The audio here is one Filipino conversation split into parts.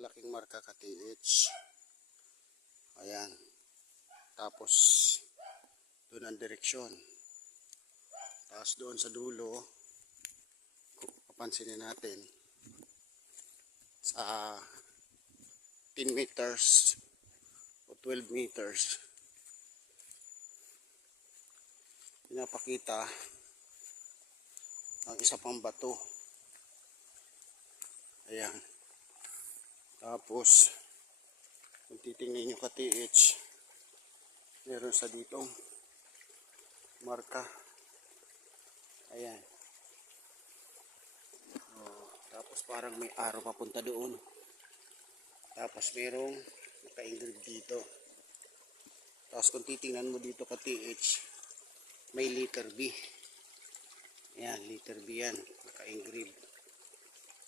malaking marka ka TH. Ayan. Tapos doon ang direksyon. Tapos doon sa dulo, kung papansinin natin, sa 10 meters o 12 meters, pinapakita ang isa pang bato. Ayan. Tapos kung titingnan nyo ka TH, meron sa ditong marka. Ayan. Tapos parang may araw papunta doon. Tapos merong naka-engrave dito. Tapos kung titingnan mo dito ka TH, may letter B. Ayan, letter B yan, naka-engrave.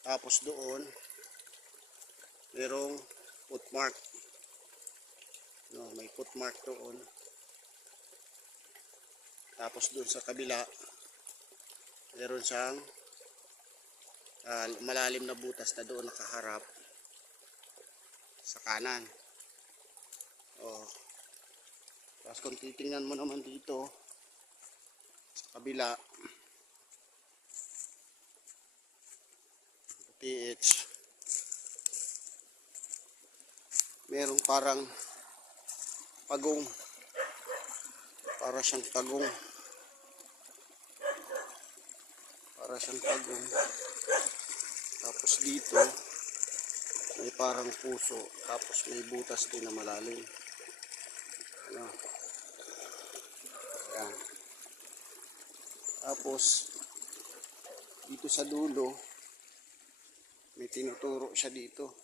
Tapos doon merong footmark. No, may footmark doon. Tapos doon sa kabila meron siyang malalim na butas na doon nakaharap sa kanan. Tapos kung titingnan mo naman dito sa kabila TH, merong parang pagong, para siyang pagong, tapos dito may parang puso, tapos may butas din na malalim. Ano? Ayan. Tapos dito sa dulo may tinuturo siya dito.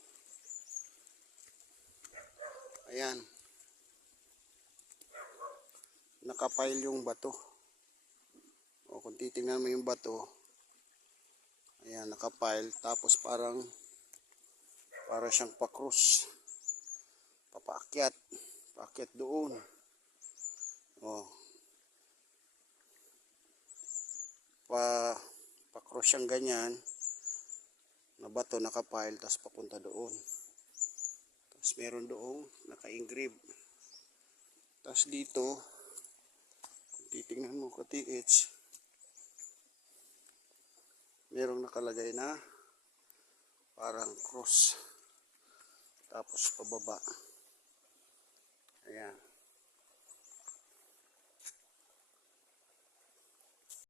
Ayan. Nakapile yung bato. O kung titingnan mo yung bato, ayan, nakapile. Tapos para siyang pa-cross. Papaakyat. Paakyat doon. Pa-cross siyang ganyan. Na bato nakapile, tapos papunta doon. Tapos meron doong naka-engrave. Tapos dito, kung titingnan mo ka TH, merong nakalagay na parang cross. Tapos pababa. Ayan.